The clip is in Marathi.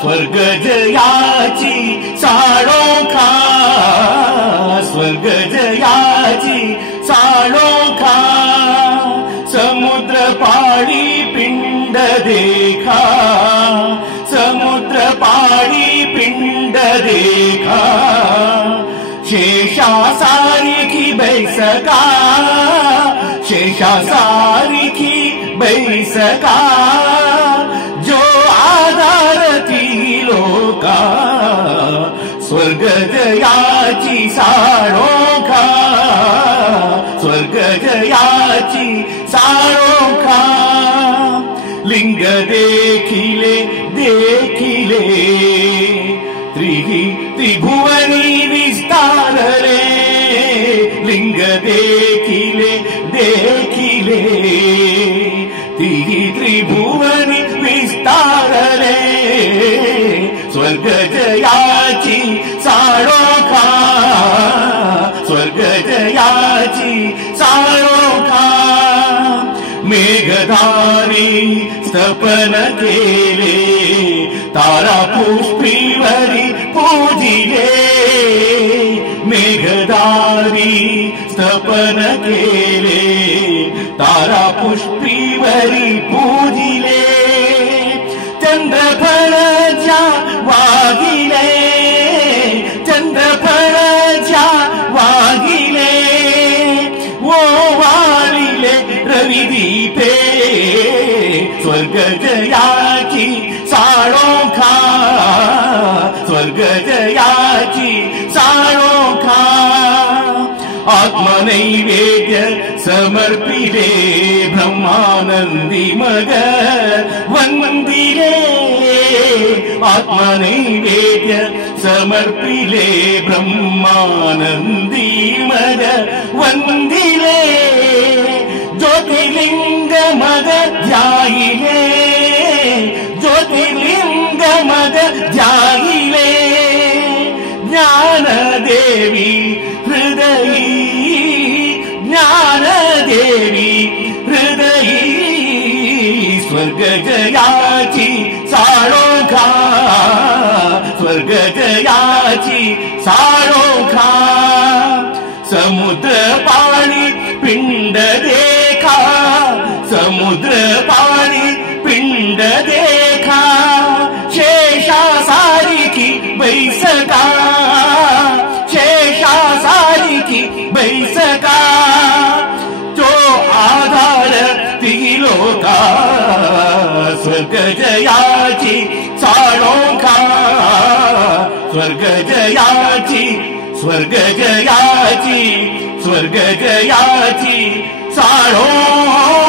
स्वर्ग जयाची साळोखा, स्वर्ग जयाची साळोखा, समुद्र पाणी पिंड देखा, समुद्र पाणी पिंड देखा, शेषा सारिखी बैसका, शेषा सारिखी बैसका, जो आधारती लोका, स्वर्ग जयाची साळोखा, स्वर्ग जयाची साळोखा, लिंग देखिले देखिले, त्रिभुवनी विस्तारले, लिंग देखिले देखिले, त्रिभुवनी विस्तारले, स्वर्ग जयाची साळोखा, स्वर्ग जयाची साळोखा, मेघधारी स्तपन केले, तारा पुष्पीवरी पूजिले, मेघधारी स्तपन केले, तारा पुष्पीवरी पूजिले, चंद्रफळ ज्या वागिले, चंद्रफळ ज्या वागिले, वो वाळिले रविदीपे, स्वर्ग जयाची साळोखा, स्वर्ग जयाची साळोखा, आत्मनैवेद्य समर्पिले, ब्रह्मानंदी मग वंदिले, आत्मनैवेद्य समर्पिले, ब्रह्मानंदी मग वंदिले, ज्योतिर्लिंग मग ध्यायिले, ज्योतिर्लिंग मग ध्यायिले, ज्ञानदेवी हृदयी, ज्ञानदेवी हृदयी, स्वर्ग जयाची साळोखा, स्वर्ग जयाची साळोखा, समुद्र पाणी पिंड देखा, समुद्र पाणी पिंड देखा, शेषा सारिखी बैसका, शेषा सारिखी बैसका, जो आधार ती लोका, स्वर्ग जयाची साळोखा, स्वर्ग जयाची, स्वर्ग जयाची, स्वर्ग जयाची साळोखा.